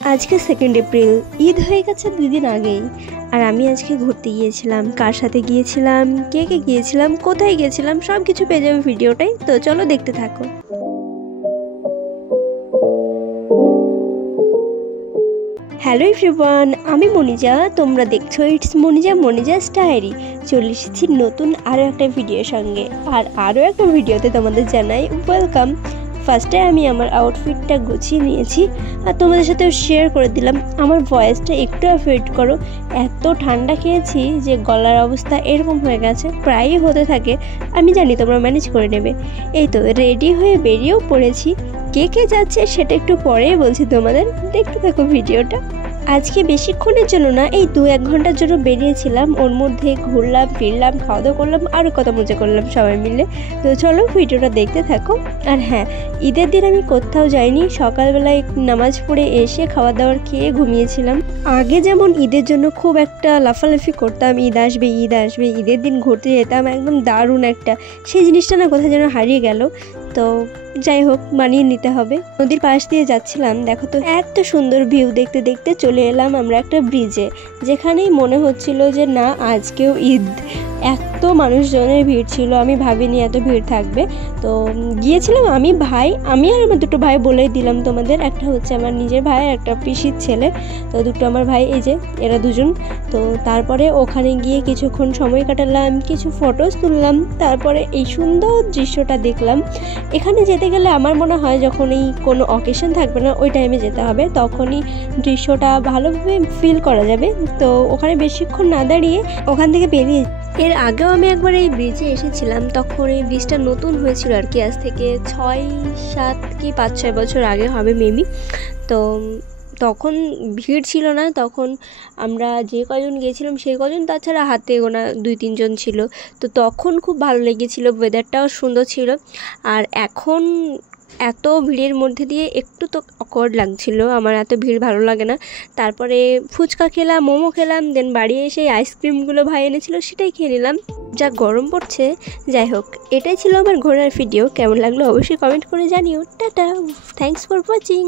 আজকে 2 এপ্রিল, ঈদ হয়ে গেছে 2 দিন আগেই। আর আমি আজকে ঘুরতে গিয়েছিলাম। কার সাথে গিয়েছিলাম, কে কে গিয়েছিলাম, কোথায় গিয়েছিলাম, সব কিছু পেয়ে যাবে ভিডিওটাই। তো চলো দেখতে থাকো। হ্যালো এভরিওয়ান, আমি মনিজা। তোমরা দেখছো ইটস মনিজাস ডায়েরি। চলে এসেছি নতুন আরও একটা ভিডিওর সঙ্গে। আর আরও একটা ভিডিওতে তোমাদের জানাই ওয়েলকাম। ফার্স্টে আমি আমার আউটফিটটা গুছিয়ে নিয়েছি আর তোমাদের সাথে শেয়ার করে দিলাম। আমার ভয়েসটা একটু অ্যাফোর্ড করো, এত ঠান্ডা খেয়েছি যে গলার অবস্থা এরকম হয়ে গেছে, প্রায়ই হতে থাকে। আমি জানি তোমরা ম্যানেজ করে নেবে। এই তো রেডি হয়ে বেরিয়েও পড়েছি। কে কে যাচ্ছে সেটা একটু পরেই বলছি তোমাদের, দেখতে থাকো ভিডিওটা। আজকে বেশিক্ষণের জন্য না, এই 2-1 ঘন্টার জন্য বেরিয়েছিলাম। ওর মধ্যে ঘুরলাম ফিরলাম, খাওয়া দাওয়া করলাম, আরও কত মজা করলাম সবাই মিলে। তো চলো ভিডিওটা দেখতে থাকো। আর হ্যাঁ, ঈদের দিন আমি কোথাও যাইনি। সকালবেলায় নামাজ পড়ে এসে খাওয়া দাওয়ার খেয়ে ঘুমিয়েছিলাম। আগে যেমন ঈদের জন্য খুব একটা লাফালাফি করতাম, ঈদ আসবে ঈদ আসবে, ঈদের দিন ঘুরতে যেতাম, একদম দারুণ একটা, সেই জিনিসটা না কোথায় যেন হারিয়ে গেল। তো যাই হোক, মানিয়ে নিতে হবে। নদীর পাশ দিয়ে যাচ্ছিলাম, দেখো তো এত সুন্দর ভিউ দেখতে দেখতে চলে এলাম আমরা একটা ব্রিজে, যেখানেই মনে হচ্ছিল যে না আজকেও ঈদ। এত মানুষজনের ভিড় ছিল, আমি ভাবিনি এত ভিড় থাকবে। তো গিয়েছিলাম আমি আর আমার 2 ভাই, বলেই দিলাম তোমাদের। একটা হচ্ছে আমার নিজের ভাই, একটা পিসির ছেলে। তো 2 আমার ভাই, এই যে এরা 2জন। তো তারপরে ওখানে গিয়ে কিছুক্ষণ সময় কাটালাম, কিছু ফটোস তুললাম, তারপরে এই সুন্দর দৃশ্যটা দেখলাম। এখানে যেতে গেলে আমার মনে হয় যখন এই কোনো অকেশন থাকবে না, ওই টাইমে যেতে হবে, তখনই দৃশ্যটা ভালোভাবে ফিল করা যাবে। তো ওখানে বেশিক্ষণ না দাঁড়িয়ে ওখান থেকে বেরিয়ে, এর আগেও আমি একবার এই ব্রিজে এসেছিলাম, তখন এই ব্রিজটা নতুন হয়েছিল আর কি, আজ থেকে 6-7 কি 5-6 বছর আগে হবে মেবি। তো তখন ভিড় ছিল না, তখন আমরা যে কজন গিয়েছিলাম সেই কজন, তাছাড়া হাতে গোনা 2-3 জন ছিল। তো তখন খুব ভালো লেগেছিল, ওয়েদারটাও সুন্দর ছিল। আর এখন এত ভিড়ের মধ্যে দিয়ে একটু তো অকওয়ার্ড লাগছিল, আমার এত ভিড় ভালো লাগে না। তারপরে ফুচকা খেলাম, মোমো খেলাম, দেন বাড়ি এসে আইসক্রিমগুলো ভাই এনেছিল, সেটাই খেয়ে নিলাম। যা গরম পড়ছে। যাই হোক, এটাই ছিল আমার ঘোরার ভিডিও। কেমন লাগলো অবশ্যই কমেন্ট করে জানিও। Tata, thanks for watching.